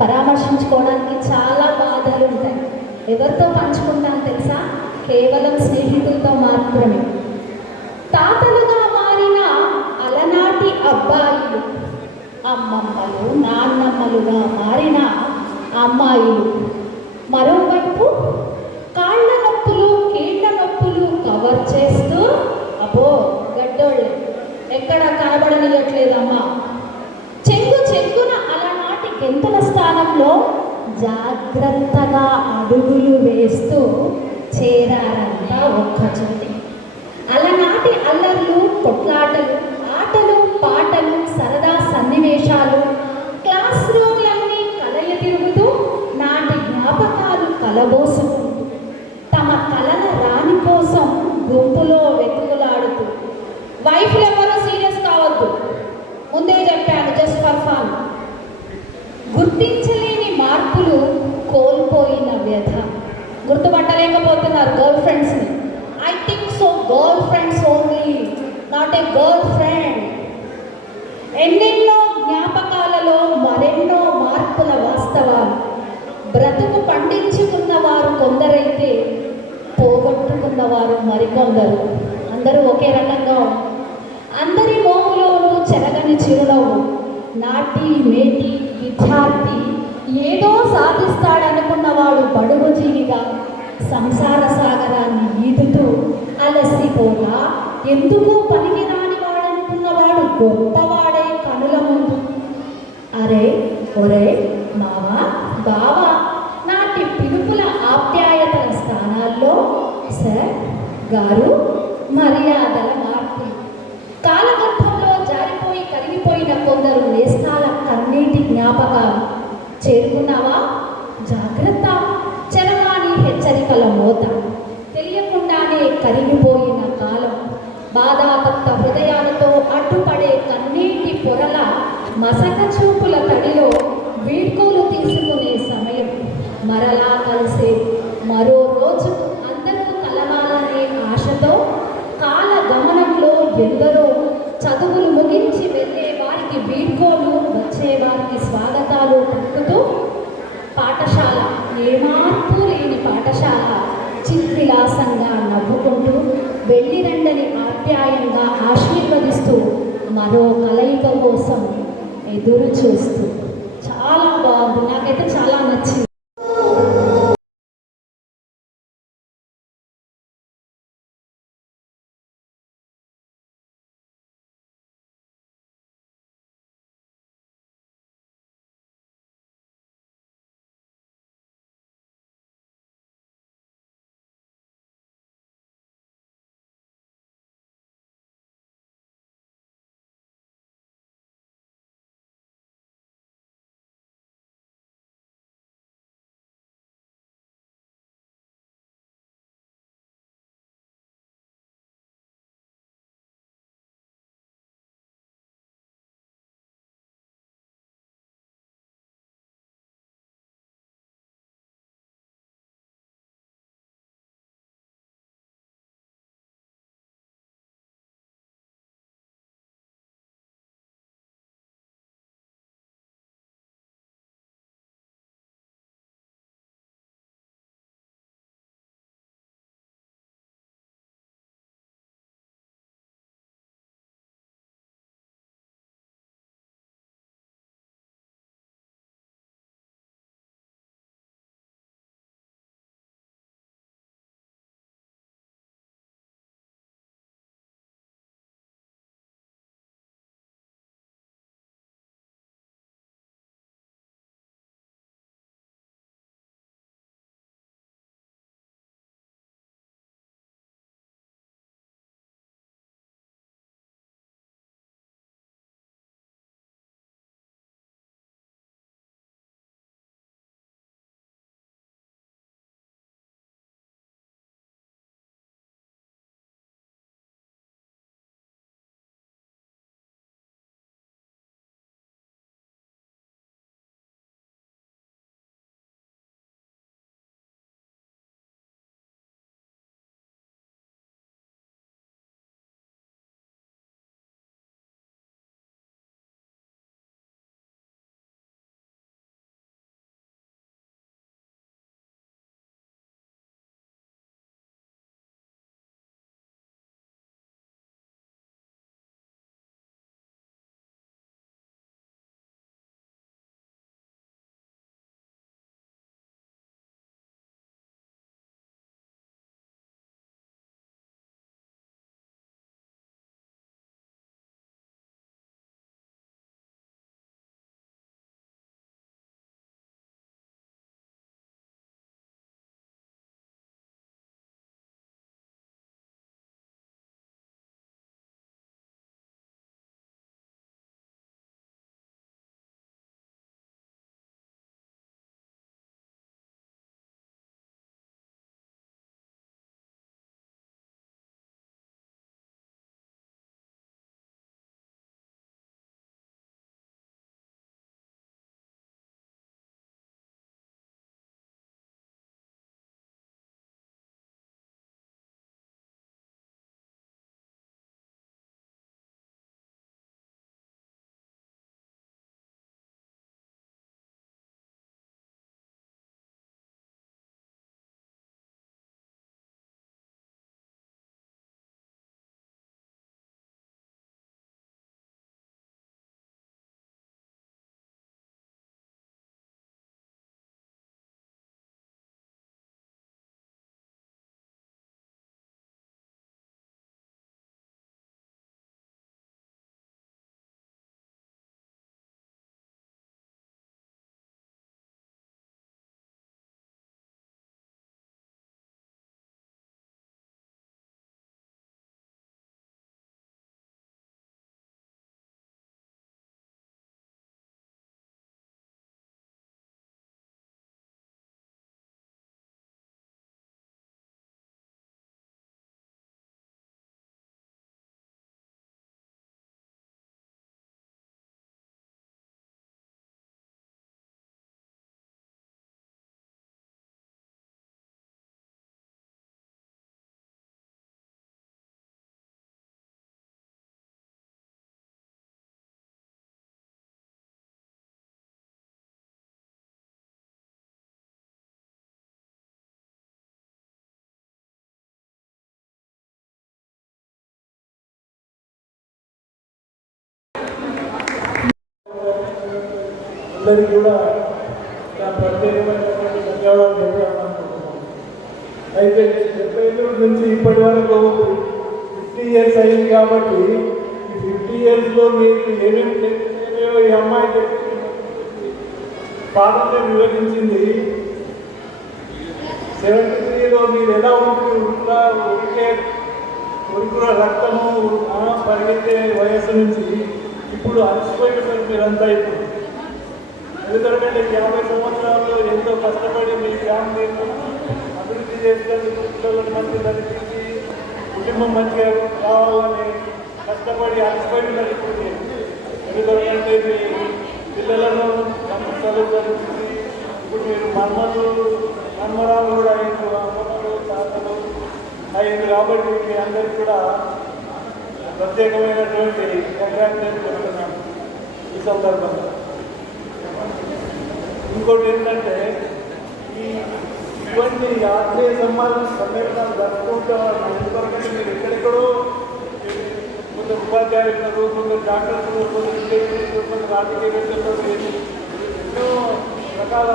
పరామర్శించుకోవడానికి చాలా బాధలు ఉంటాయి. ఎవరితో పంచుకుంటాను తెలుసా? కేవలం స్నేహితులతో మాత్రమే. తాతలుగా మారిన అలనాటి అబ్బాయిలు అమ్మమ్మలు నాన్నమ్మలుగా మారిన అమ్మాయిలు. మరోవైపు కాళ్ళ నొప్పులు కీళ్ళ నొప్పులు కవర్ చేస్తూ అబ్బో గడ్డోళ్ళే. ఎక్కడ కనబడనియట్లేదమ్మా. అలనాటి స్థానంలో జాగ్రత్తగా అడుగులు వేస్తూ చేరారంట ఒక్క చోటి అలనాటి అల్లర్లు కొట్లాటలు ఆటలు పాటలు సరదా సన్నివేశాలు క్లాస్ రూమ్లన్నీ కలలు తిరుగుతూ నాటి జ్ఞాపకాలు కలబోసుకుంటూ తమ కలల రాణి కోసం గుంపులో వెతుకులాడుతూ వైఫ్లు గుర్తుపట్టలేకపోతున్నారు గర్ల్ ఫ్రెండ్స్ని I think so girlfriends only not a girlfriend ఎన్నెన్నో జ్ఞాపకాలలో మరెన్నో మార్పుల వాస్తవాలు. బ్రతుకు పండించుకున్న వారు కొందరైతే పోగొట్టుకున్న వారు మరికొందరు. అందరూ ఒకే రకంగా అందరి మోములోనూ చెరగని చిరునవ్వు నాటి మేటి విద్యార్థి ఏదో సాధిస్తాడనుకున్నవాడు బడుగు జీవిగా సంసార సాగరాన్ని ఈదుతూ అలసిపోగా ఎందుకు పనికిరాని వాడనుకున్నవాడు గొప్పవాడే కనుల ముందు. అరే ఒరే మావ బావ నాటి పిలుపుల ఆప్యాయతల స్థానాల్లో. సార్ గారు మర్యాదల మార్పు కాలగర్భంలో జారిపోయి కరిగిపోయిన కొందరు నేస్తాల పొరల మసక చూపుల తడిలో వీడ్కోలు తీసుకునే సమయం. మరలా కలిసే మరో రోజు అందరూ కలవాలనే ఆశతో కాల గమనంలో ఎందరో చదువులు ముగించి వెళ్ళే వారికి వీడ్కోలు వచ్చే వారికి స్వాగతాలు పలుకుతూ పాఠశాల ఏమార్పు లేని పాఠశాల చిత్విలాసంగా నవ్వుకుంటూ వెళ్ళిరండని ఆప్యాయంగా ఆశీర్వదిస్తూ మరో కలయిక కోసం ఎదురు చూస్తూ. చాలా బాగుంది. నాకైతే చాలా నచ్చింది. అందరికీ కూడా నా ప్రత్యేకమైనటువంటి ధన్యవాదాలు చెప్పాలనుకుంటున్నాను అయితే డెబ్బై ఎనిమిది నుంచి ఇప్పటి వరకు ఫిఫ్టీ ఇయర్స్ అయింది కాబట్టి ఈ ఫిఫ్టీ ఇయర్స్లో మీకు ఏమేమి తెలియో ఈ అమ్మాయి పాఠంలో వివరించింది. సెవెంటీ త్రీలో మీరు ఎలా ఉంటే ఉన్నా ఉరికే ఉరుకుల రక్తము పరిగెత్తే వయస్సు నుంచి ఇప్పుడు అలసిపోయినటువంటి మీరంతా ఇప్పుడు. ఎందుకంటే యాభై సంవత్సరాల్లో ఎంతో కష్టపడి మీ ఫ్యామిలీ అభివృద్ధి చేసుకొని పిల్లలను మంచి నడిపించి కుటుంబం మంచిగా కావాలని కష్టపడి అలసిపోయినారు ఇప్పుడు ఎందుకంటే మీ పిల్లలను మంచి చదువు చదివించి ఇప్పుడు మీరు మన్మలు మన్మరాలు కూడా అయింది అమ్మలు తాతలు అయింది కాబట్టి మీ అందరికీ కూడా ప్రత్యేకమైనటువంటి కంగ్రాచులేషన్ చెప్తున్నాను ఈ సందర్భంగా. ఇంకోటి ఏంటంటే ఈ ఇటువంటి ఆత్మీయ సంబంధం సమ్మేళనాలు జరుపుకుంటారు ఎందుకంటే మీరు ఎక్కడెక్కడో కొందరు ఉపాధ్యాయులు ఉన్నారు కొందరు డాక్టర్స్ ఉన్నారు, కొందరు ఇంజనీర్స్ ఉన్నారు, కొందరు రాజకీయవేత్తలు ఎన్నో రకాల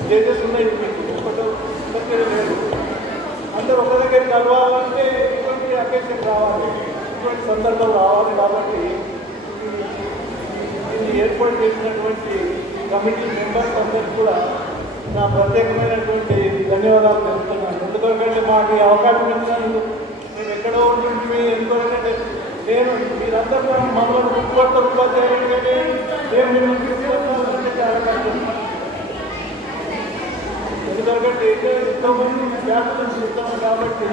స్టేజెస్ ఉన్నాయి మీకు. ఒకటో లేదు. అంటే ఒక దగ్గర కలవాలంటే ఇటువంటి అకేషన్ రావాలి ఇటువంటి సందర్భం రావాలి కాబట్టి దీన్ని ఏర్పాటు చేసినటువంటి కమిటీ మెంబర్స్ అందరికీ కూడా నా ప్రత్యేకమైనటువంటి ధన్యవాదాలు తెలుపుతున్నాను. ఎందుకంటే మాకు ఈ అవకాశం ఇచ్చినందుకు మేము ఎక్కడో ఉంటుంటే ఎందుకంటే నేను మీరందరూ కూడా మమ్మల్ని గుర్తుపడతారు ఉపాధ్యాయులు కానీ నేను మిమ్మల్ని గుర్తుపడతానంటే చాలా కష్టం ఎందుకంటే ఎంతోమంది వ్యాపారం చేస్తాం కాబట్టి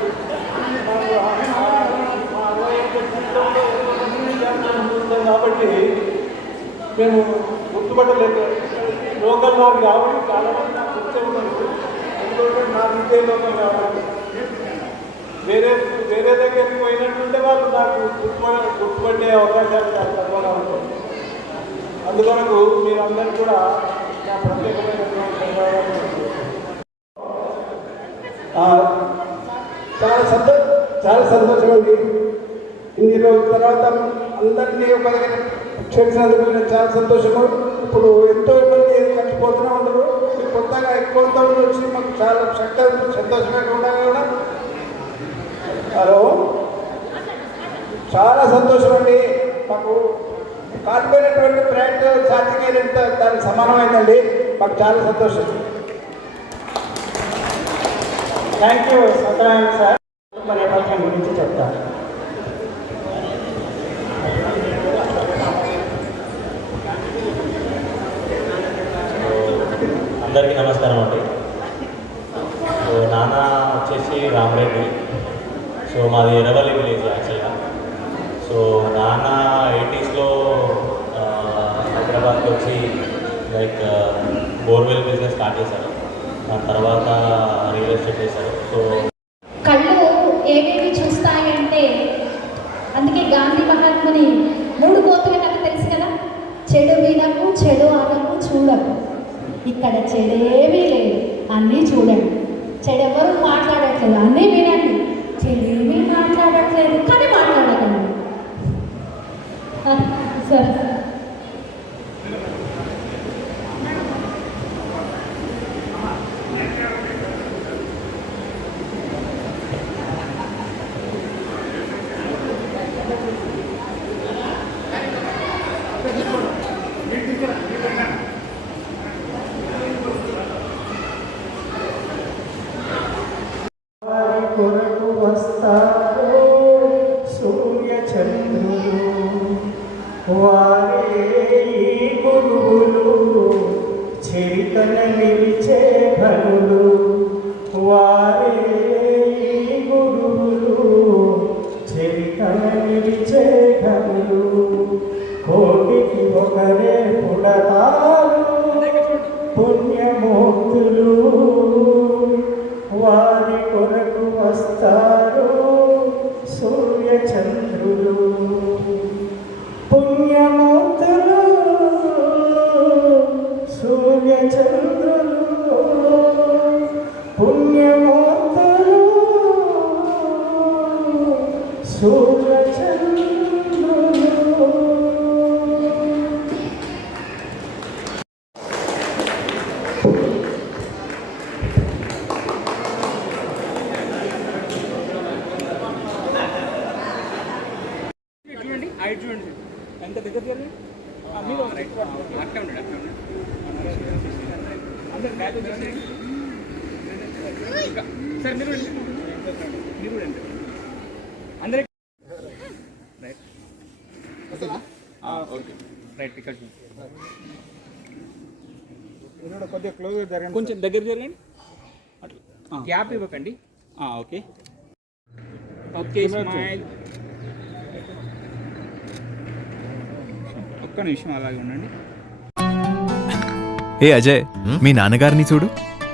మాకు ఆ- ఆ- మా అరవై ఏళ్ళ జీవితంలో ఎంతోమంది వ్యాపారం చేస్తాం కాబట్టి మేము గుర్తుపట్టలేదు లోకల్ వారు కాబట్టి చాలా మంది నాకు గుర్తే ఉన్నారు. ఎందుకంటే నా విద్య లోకం కాబట్టి వేరే వేరే దగ్గరికి పోయినట్టుంటే వాళ్ళు నాకు గుర్తుపడ గుర్తుపట్టే అవకాశాలు చాలా తక్కువగా ఉంటాయి. అందుకొరకు మీరందరూ కూడా నా ప్రత్యేకమైనటువంటి చాలా సంతో చాలా సంతోషం అండి. ఇన్ని రోజుల తర్వాత అందరినీ ఒక దగ్గర చేసినందుకు నేను చాలా సంతోషము ఇప్పుడు ఎంతో మంది చచ్చిపోతూనే ఉంటారు మీరు కొత్తగా ఎక్కువ మంది వచ్చి మాకు చాలా చక్కగా సంతోషంగా ఉండాలి కూడా హలో? చాలా సంతోషం అండి. మాకు కాలిపోయినటువంటి ప్రయత్నం సాధ్యమైనంత దానికి సమానమైందండి. మాకు చాలా సంతోషం. Thank you Satyanarayana sir. నేపథ్యం గురించి చెప్తాను. అందరికీ నమస్కారం అండి. సో నాన్న వచ్చేసి రామరెడ్డి. సో మాది ఎర్రవల్లి విలేజ్ యాక్చువల్గా. సో నాన్న ఎయిటీస్లో హైదరాబాద్కి వచ్చి లైక్ బోర్వెల్ బిజినెస్ స్టార్ట్ చేశారు. దాని తర్వాత రియల్ ఎస్టేట్ చేశారు. సో కళ్ళు ఏవేవి చూస్తాయంటే అందుకే గాంధీ మహాత్ముని మూడు కోతులు నాకు తెలుసు కదా? చెడు వినకు చెడు అనకు చూడకు. ఇక్కడ చెడేమీ లేదు. అన్నీ చూడండి. చెడెవరు ఎవరు మాట్లాడట్లేదు. అన్నీ వినండి. చెడేమీ మాట్లాడట్లేదు. కానీ మాట్లాడకండి సరే వారి కొరకు వస్తారు సూర్య చంద్రులు వారే ఈ గురువులు చరితన నిలిచే అందరికి రైట్ ఓకే రైట్ ఇక్కడ చూడండి. కొద్దిగా క్లోజ్ జరగండి కొంచెం దగ్గర జరగండి. అట్లా. గ్యాప్ ఇవ్వకండి. ఆ, ఓకే. ఓకే స్మైల్ ఒక్క నిమిషం అలాగే ఉండండి. ఏ అజయ్ మీ నాన్నగారిని చూడు.